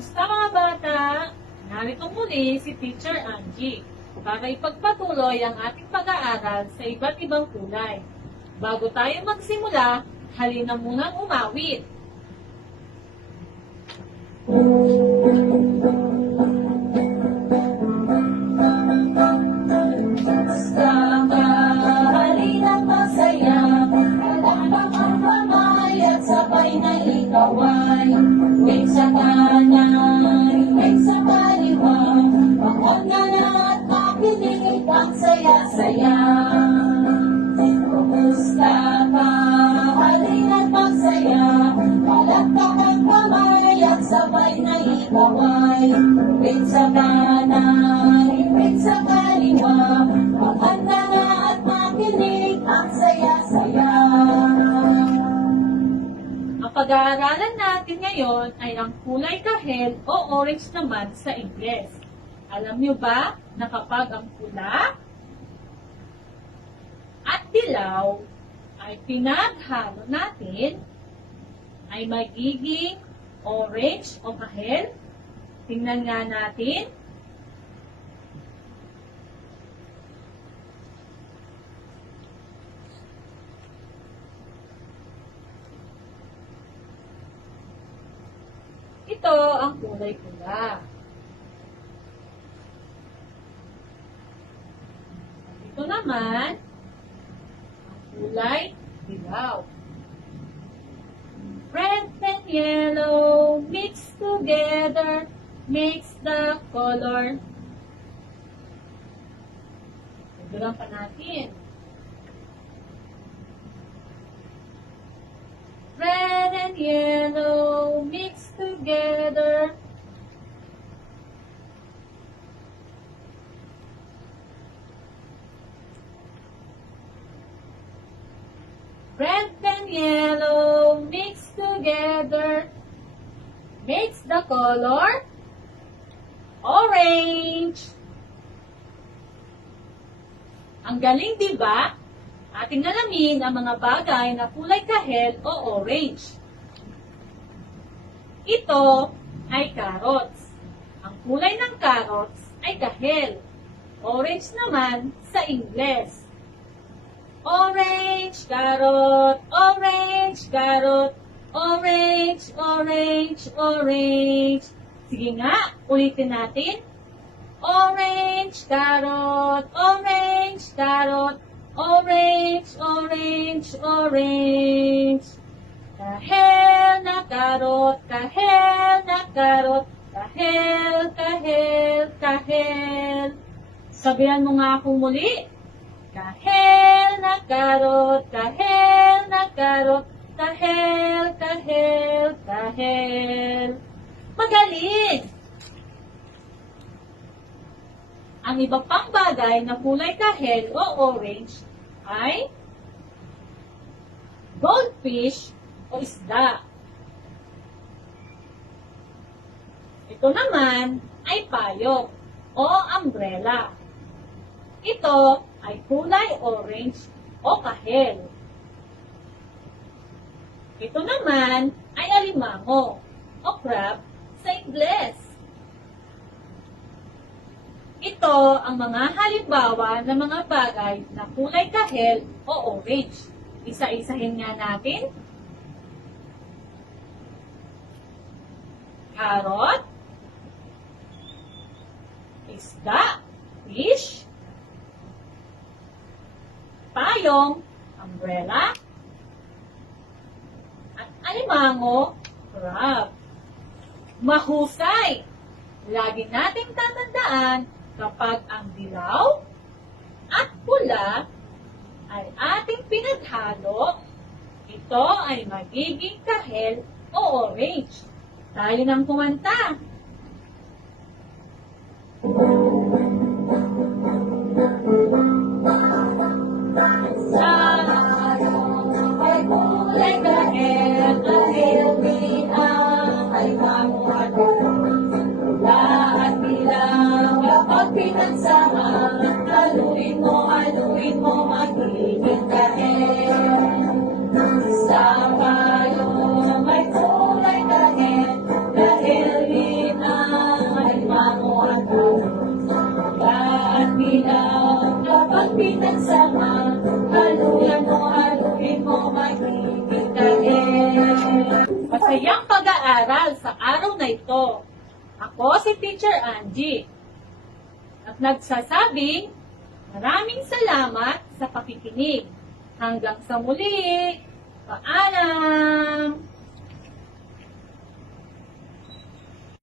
Kamusta mga bata? Narito muli si Teacher Angie para ipagpatuloy ang ating pag-aaral sa iba't ibang kulay. Bago tayo magsimula, halina munang umawit. Sabay na ikaway. Wait sa kanan, ikaway. Wait sa kanan, wait sa kaliwa, Maghanda na at makinig ang saya-saya. Ang pag-aaralan natin ngayon ay ang kulay kahel o orange naman sa Ingles. Alam niyo ba na kapag ang pula at dilaw ay pinaghalo natin, ay magiging orange o kahel? Tingnan nga natin. Ito ang kulay pula. Ito naman, ang kulay dilaw. Red and yellow mixed together makes the color. Tudulan pa natin. Red and yellow mixed together. Red and yellow mixed together makes the color orange. Ang galing, di ba? Ating alamin ang mga bagay na kulay kahel o orange. Ito ay carrots. Ang kulay ng carrots ay kahel. Orange naman sa Ingles. Orange, carrot, orange, carrot, orange, orange, orange. Sige nga, ulitin natin. Orange, carrot, orange, carrot, orange, orange, orange. Kahel na karot, kahel na karot, kahel, kahel, kahel. Sabihan mo nga ako muli. Kahel na karot, kahel na karot, kahel, kahel, kahel. Magaling! Ang iba pang bagay na kulay kahel o orange ay goldfish o isda. Ito naman ay payok o umbrella. Ito ay kulay orange o kahel. Ito naman ay alimango o crab sa Ingles. Ito ang mga halimbawa ng mga bagay na kulay kahel o orange. Isa-isahin nga natin. Carrot, isda, fish, payong, umbrella, at alimango, crab. Mahusay! Lagi nating tatandaan kapag ang dilaw at pula ay ating pinaghalo, ito ay magiging kahel o orange. Tayo nang kumanta. Kapag pinagsama Haluyan mo, haluin mo Magiging Masayang pag-aaral sa araw na ito. Ako si Teacher Angie. At nagsasabing, maraming salamat sa pakikinig. Hanggang sa muli. Paalam!